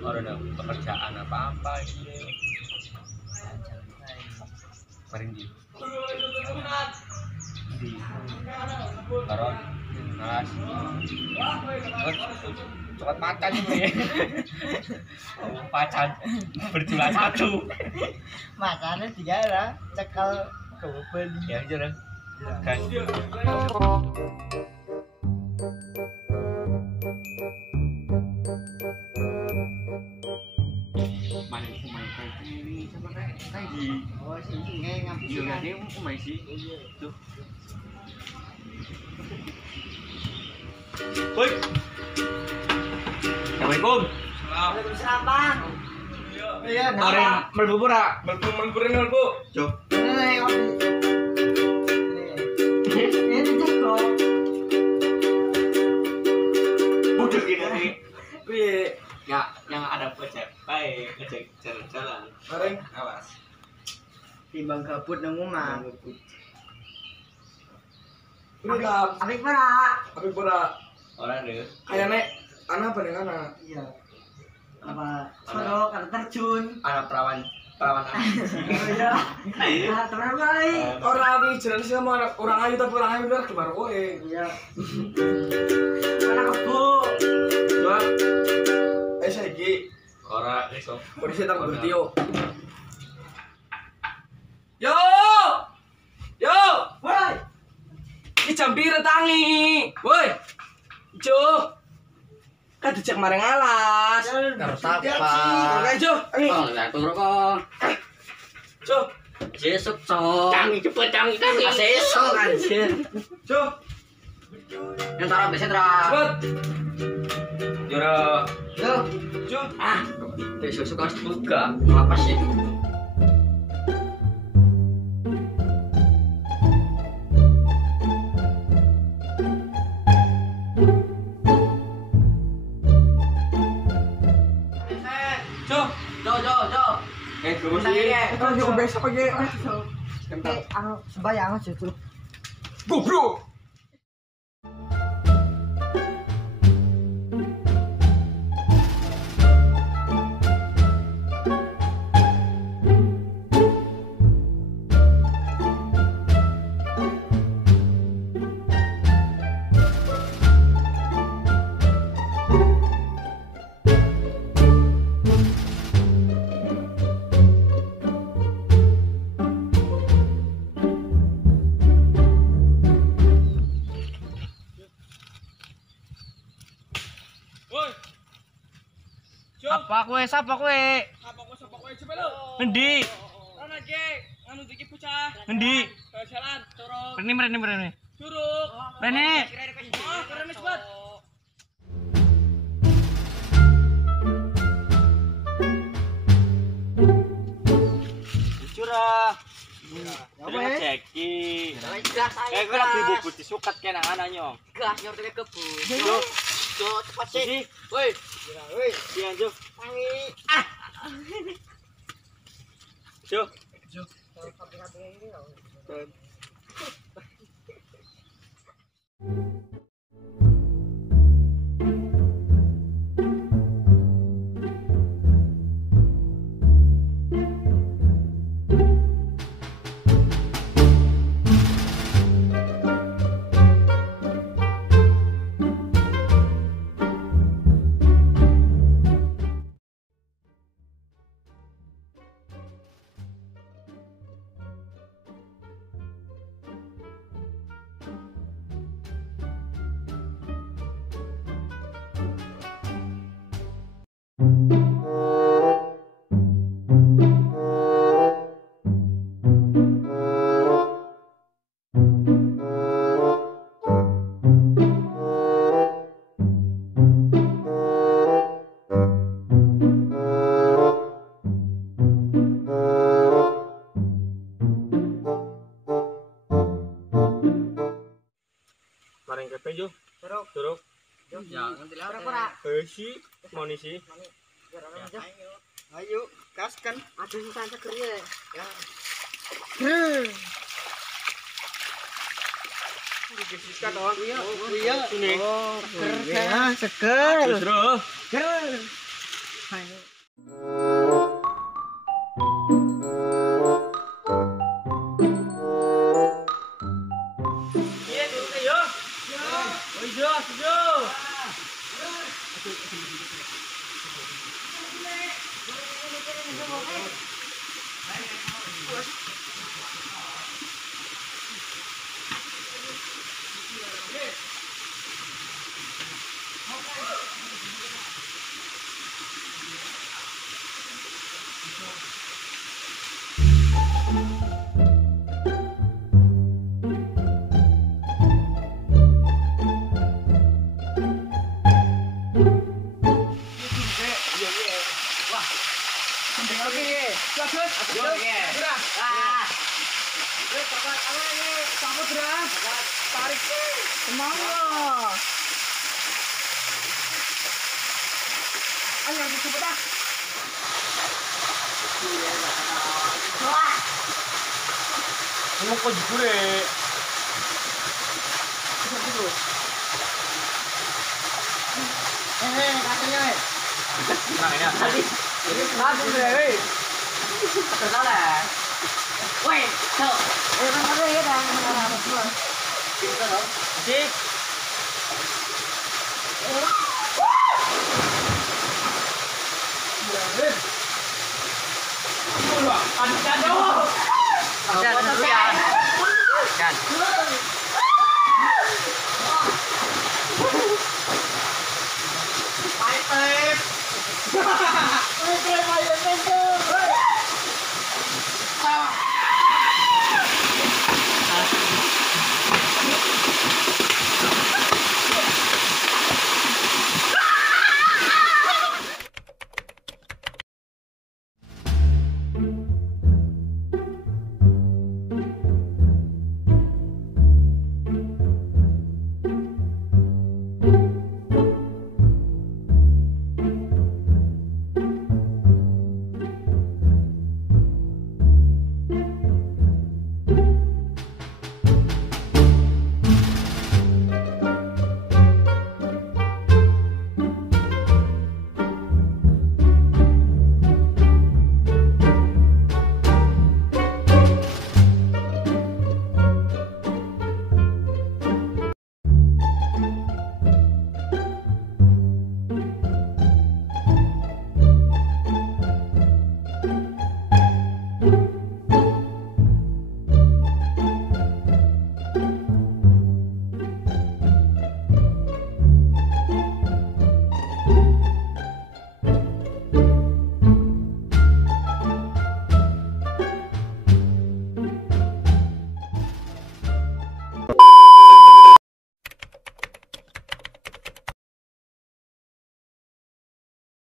orang ada pekerjaan apa-apa gitu. Paling di Baron Nas cepat makan nih pacan berjumlah satu Makanya tiga lah cekal kebeli ya aja kan mana umai kayak ini sama kayak di oh sini kayak ngapain iya dia umai sih tuh woi assalamualaikum Waalaikumsalam bang iya orang melbu pura melbu cok ini jago udah gini nih ya yang ada pecek baik pecek jalan-jalan Bareng. awas timbang gabut nang omah Udah, apik para tapi pura orang deh kayaknya anak apa nih anak? iya apa sodok kan terjun anak perawan iya nah teman baik Orang ini jalan sih sama anak orang ayu tapi orang ayu udah kebar kowe. iya anak kebo coba Saiki orang esok polisi tak bertio. Yo! Yo! woi Iki jam pira tangi? Woi. Jo. Kan dijak mareng alas. karo sapa Oke, Jo. Ini. oh ya turu kok Jo. besok cok canggih cepet canggih sesok anjir Jo. yang taruh besok terang Cepet. jora yo Jo. ah besok suka harus buka ngapa sih Jo. Jo tunggu sini Kan juga besok pagi. anu sembayang aja tuh Bro. Woi. Jo. apa kue sapa kue Apa kowe cepet lo? ngendi Ana ge, anu iki bocah. ngendi Jalan turun. Rene Curug. Rene Ah, keren cepet. curah apa ya ceki gas kayak gue lagi bubut disukat kena anaknya gas nyortine kebo jo cepat sih woi woi siang jo tangi jo Pejo, turuk. Ya, ngerti lah. Si, mau nih sih. Ayo, gaskan. Ada sisa seger ya. Ya. Dikisihkan doang. Iya. Sini. Oh, seger. Terus, bro. Seger. Iya, dulu yo. Oh, iya, setuju. Ngomong kok jebule. Katanya, Nah, ini. ini lagu deh. Terus lah. Woi, tuh. Mana ya dah, mana Kita dong. Sip. Aduh. Dan durian. Dan. you